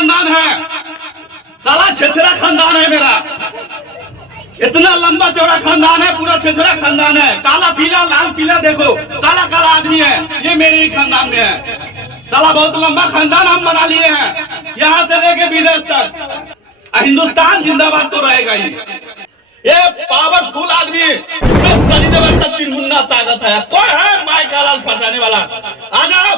खानदान है, साला छेछरा खानदान है मेरा। इतना लंबा चौड़ा खानदान है, पूरा छेछरा खानदान है। काला पीला लाल पीला देखो, काला काला आदमी है, ये मेरे ही खानदान में है। साला बहुत लंबा खानदान हम बना लिए हैं, यहाँ से लेके विदेश तक। हिंदुस्तान जिंदाबाद तो रहेगा ही। ये पावरफुल आदमी, मुन्ना ताकत है। कौन है माई का लाल फटाने वाला? आ जाओ,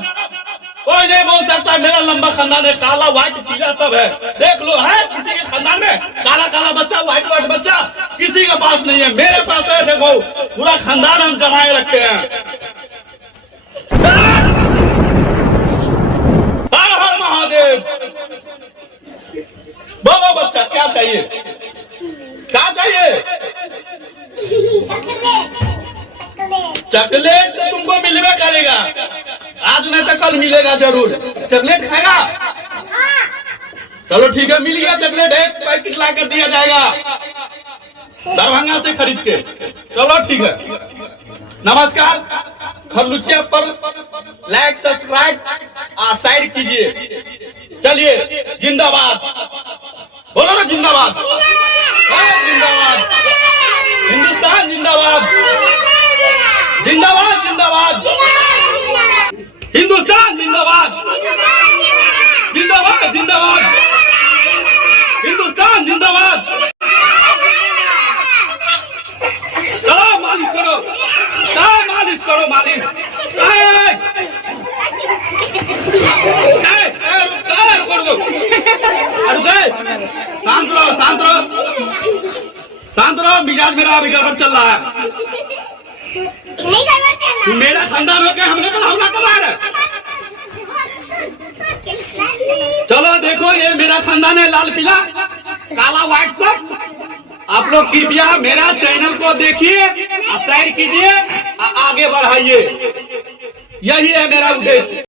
कोई नहीं बोल सकता मेरा लंबा खानदान है। काला व्हाइट पीला सब है, देख लो। है किसी के खानदान में काला काला बच्चा, व्हाइट व्हाइट बच्चा किसी के पास नहीं है, मेरे पास है। देखो पूरा खानदान हम जमाए रखे हैं। हर हर महादेव। बोलो बच्चा क्या चाहिए, क्या चाहिए? चॉकलेट तो तुमको मिलवे करेगा, आज नहीं तो कल मिलेगा जरूर। चॉकलेट खाएगा? चलो ठीक है, मिल गया चॉकलेट। एक पैकेट ला कर दिया जाएगा दरभंगा से खरीद के। चलो ठीक है, नमस्कार। खरलुचिया पर लाइक सब्सक्राइब शेयर कीजिए। चलिए जिंदाबाद, बोलो ना जिंदाबाद, जिंदाबाद, हिंदुस्तान जिंदाबाद, जिंदाबाद जिंदाबाद, हिंदुस्तान जिंदाबाद, जिंदाबाद जिंदाबाद, हिंदुस्तान जिंदाबाद। चलो मालिश करो, मालिश करो, मालिश। शांत रहो, शांत रहो, शांत रहो। मिजाज मेरा अभी गड़बड़ चल रहा है। मेरा खानदान होकर हमने पर हमला कर रहा है। चलो देखो, ये मेरा खानदान है, लाल पीला काला व्हाइट सब। आप लोग कृपया मेरा चैनल को देखिए, शेयर कीजिए, आगे बढ़ाइए। यही है मेरा उद्देश्य।